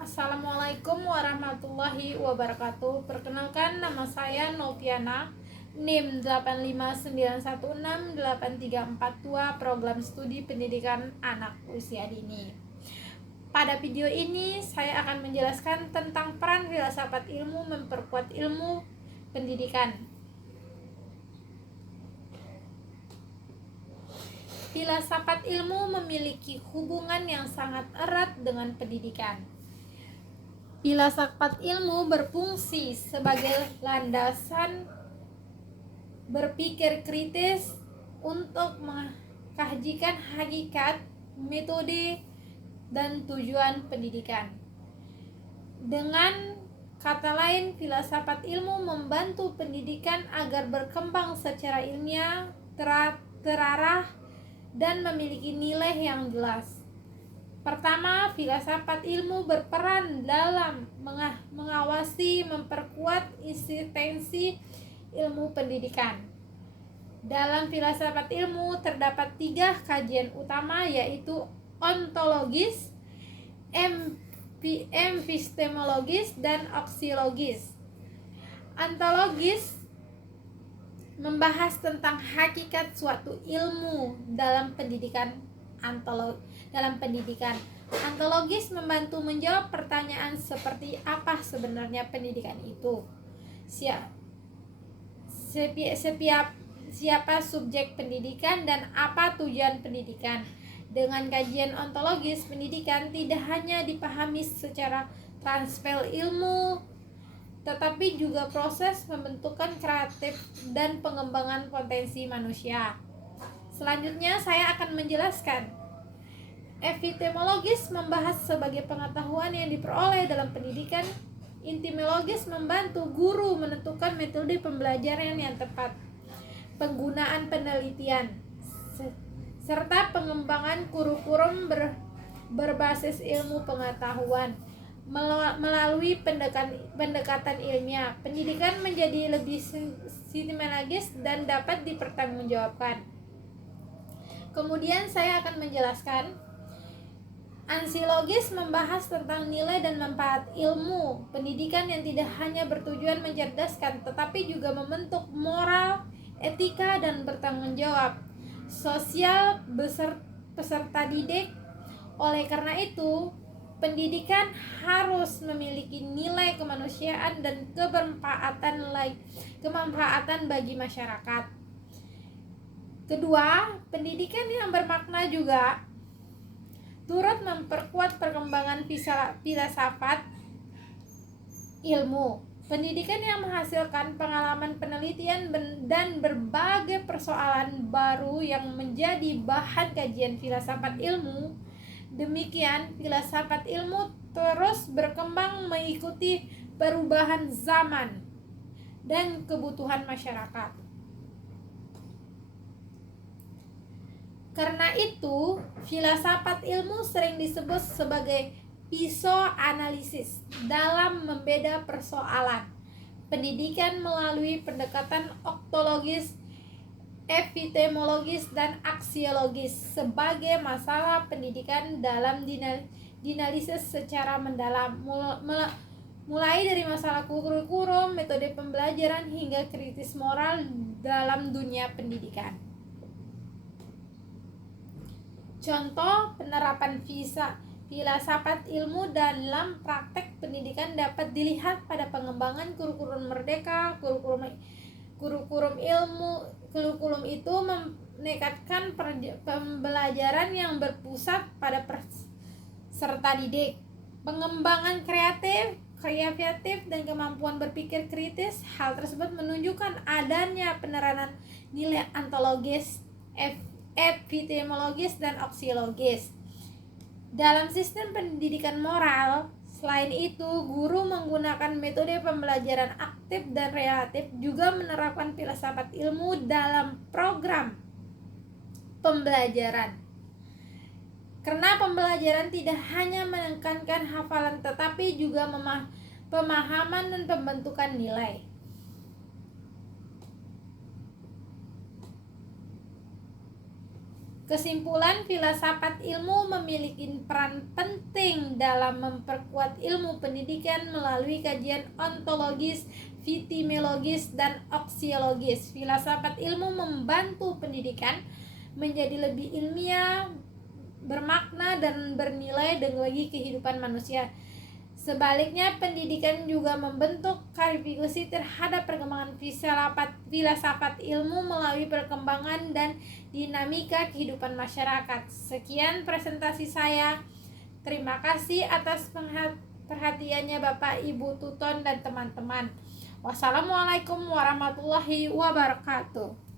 Assalamualaikum warahmatullahi wabarakatuh. Perkenalkan, nama saya Noviana, NIM 859168342, Program Studi Pendidikan Anak Usia Dini. Pada video ini saya akan menjelaskan tentang peran filsafat ilmu memperkuat ilmu pendidikan. Filsafat ilmu memiliki hubungan yang sangat erat dengan pendidikan. Filsafat ilmu berfungsi sebagai landasan berpikir kritis untuk mengkajikan hakikat, metode, dan tujuan pendidikan. Dengan kata lain, filsafat ilmu membantu pendidikan agar berkembang secara ilmiah, terarah, dan memiliki nilai yang jelas. Pertama, filsafat ilmu berperan dalam mengawasi, memperkuat eksistensi ilmu pendidikan. Dalam filsafat ilmu terdapat 3 kajian utama, yaitu ontologis, epistemologis, dan aksiologis. Ontologis membahas tentang hakikat suatu ilmu dalam pendidikan. Ontologis membantu menjawab pertanyaan seperti apa sebenarnya pendidikan itu, siapa subjek pendidikan, dan apa tujuan pendidikan. Dengan kajian ontologis, pendidikan tidak hanya dipahami secara transfer ilmu, tetapi juga proses pembentukan kreatif dan pengembangan potensi manusia. Selanjutnya saya akan menjelaskan. Epistemologis membahas sebagai pengetahuan yang diperoleh dalam pendidikan. Etimologis membantu guru menentukan metode pembelajaran yang tepat, penggunaan penelitian, serta pengembangan kurikulum berbasis ilmu pengetahuan. Melalui pendekatan ilmiah, pendidikan menjadi lebih sistematis dan dapat dipertanggungjawabkan. Kemudian saya akan menjelaskan. Aksiologis membahas tentang nilai dan manfaat ilmu pendidikan yang tidak hanya bertujuan mencerdaskan, tetapi juga membentuk moral, etika, dan bertanggung jawab sosial peserta didik. Oleh karena itu, pendidikan harus memiliki nilai kemanusiaan dan kebermanfaatan bagi masyarakat. Kedua, pendidikan yang bermakna juga turut memperkuat perkembangan filsafat ilmu. Pendidikan yang menghasilkan pengalaman penelitian dan berbagai persoalan baru yang menjadi bahan kajian filsafat ilmu. Demikian, filsafat ilmu terus berkembang mengikuti perubahan zaman dan kebutuhan masyarakat. Karena itu, filsafat ilmu sering disebut sebagai psikoanalisis dalam membeda persoalan pendidikan melalui pendekatan ontologis, epistemologis, dan aksiologis sebagai masalah pendidikan dalam dinalisis secara mendalam, mulai dari masalah kurikulum, metode pembelajaran, hingga kritis moral dalam dunia pendidikan. Contoh penerapan filsafat ilmu dalam praktek pendidikan dapat dilihat pada pengembangan kurikulum merdeka. Kurikulum itu menekankan pembelajaran yang berpusat pada peserta didik, pengembangan kreatif, dan kemampuan berpikir kritis. Hal tersebut menunjukkan adanya penerapan nilai ontologis, epistemologis, dan aksiologis dalam sistem pendidikan moral. Selain itu, guru menggunakan metode pembelajaran aktif dan relatif, juga menerapkan filsafat ilmu dalam program pembelajaran. Karena pembelajaran tidak hanya menekankan hafalan, tetapi juga pemahaman dan pembentukan nilai. Kesimpulan, filsafat ilmu memiliki peran penting dalam memperkuat ilmu pendidikan melalui kajian ontologis, epistemologis, dan aksiologis. Filsafat ilmu membantu pendidikan menjadi lebih ilmiah, bermakna, dan bernilai bagi kehidupan manusia. Sebaliknya, pendidikan juga membentuk klarifikasi terhadap perkembangan filsafat ilmu melalui perkembangan dan dinamika kehidupan masyarakat. Sekian presentasi saya. Terima kasih atas perhatiannya Bapak, Ibu Tuton, dan teman-teman. Wassalamualaikum warahmatullahi wabarakatuh.